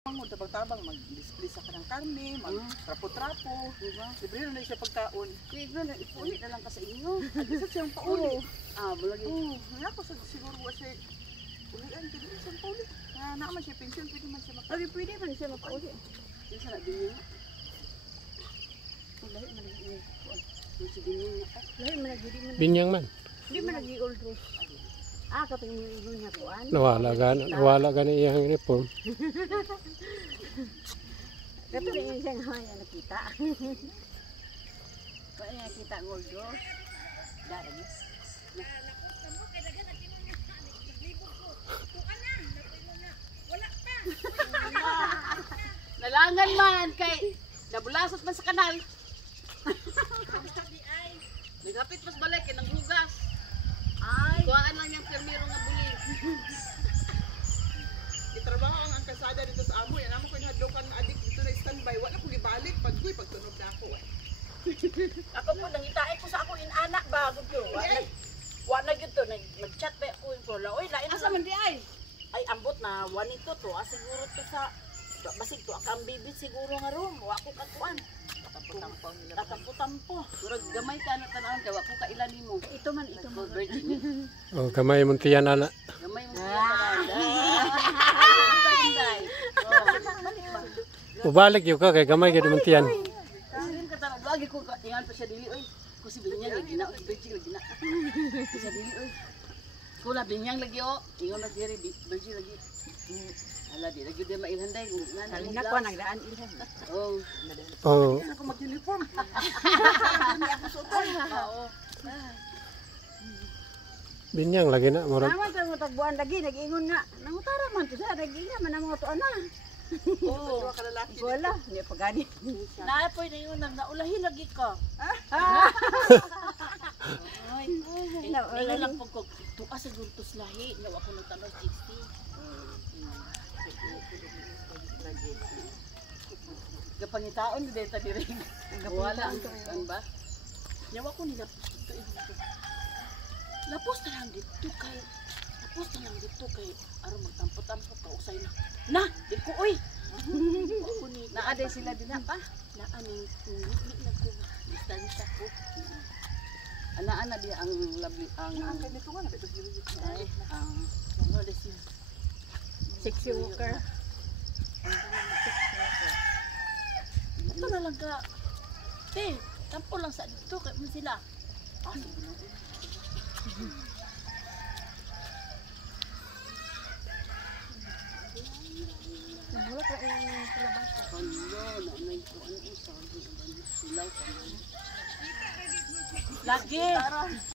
Mangod tabang-tabang mag-display sa kanang karne, mag-trapo-trapo, diba? Libre na siya pagkaon. Libre na ipulit na lang ka sa inyo. Isa siyang pauli. Bulagi. Ako siguro wa siya ulian kini isang pauli. Naman siya pension, pwede man siya Pwede man siya mapauli. Yung sana din niya. Lahi man lagi yung si Binyang na. Lahi man lagi man. Binyang man. Hindi man lagi old rose. Kapag yung niya kuan. Nawala gan iyang uniform. Kato rin siya nga nakita. Kaya nakita ang old rose. Dari. Nalangan man kay nabulasot man sa kanal. Nagapit mas balay kay nanghugas. Ay, kuhaan lang yung permiro nga bulig. Itrabaho ang kasada dito sa amo. Yan amo ko yung hadlokan na adik dito na standby. Wala ko gibalik paggoy pagtunog na ako. Ako po nangitain ko sa ako inanak bago ko. Wala gyud to nag-chat ba ko yung prola. Oy, lain asa man di ay. Ay ambot na wanito to. Siguro to sa basig to akang bibit siguro nga ron. Wa ko kakuan. Tatampo-tampo. Murag gamay ka na tanan kay wa ko kailan nimo. Ito man virgin. Oh, kamay mo tiyan ana. Gamay mo tiyan. Ubalik yo ka kay gamay gyud mo tiyan. Kasin ka tanong lagi ko ingan pa siya dili oy. Ko si Binyang lagi na virgin lagi na. Siya dili oy. Ko la Binyang lagi o. Ingon na diri virgin lagi. Ala di lagi dia mailhanday Saling na ko nagdaan ilhan. Oh. Ako mag-uniform. Ako suoton. Oo. Binyang lagi na murag. Naman sa mga tagbuan lagi nag-ingon nga. Nangutara man to sa nag-inga man ang mga tuan na. Oo, kalalaki. Wala, hindi pagani. Naapoy na yun naulahi lagi ka. Ay, ningon lang po ko. Tuka sa guntos lahi. Nawa ko ng tanong 60. Gapangitaon di data diri. Wala ang ba? Nyawa ko nila ito. Lapos na lang dito kay. Lapos na lang dito kay aron magtampo-tampo ka usay na. Na, di ko oy. Naaday sila din pa. Naaning na ko. Distansya ko. Ana-ana di ang labli ang Ganito nga na betos dili. ay ang ano di siya. Sexy walker. Ito na lang ka. Te, tampo lang sa dito kay mo sila. Wala ka yung palabas. Hello, naunay ko ano isa. Ilaw ka. Lagi.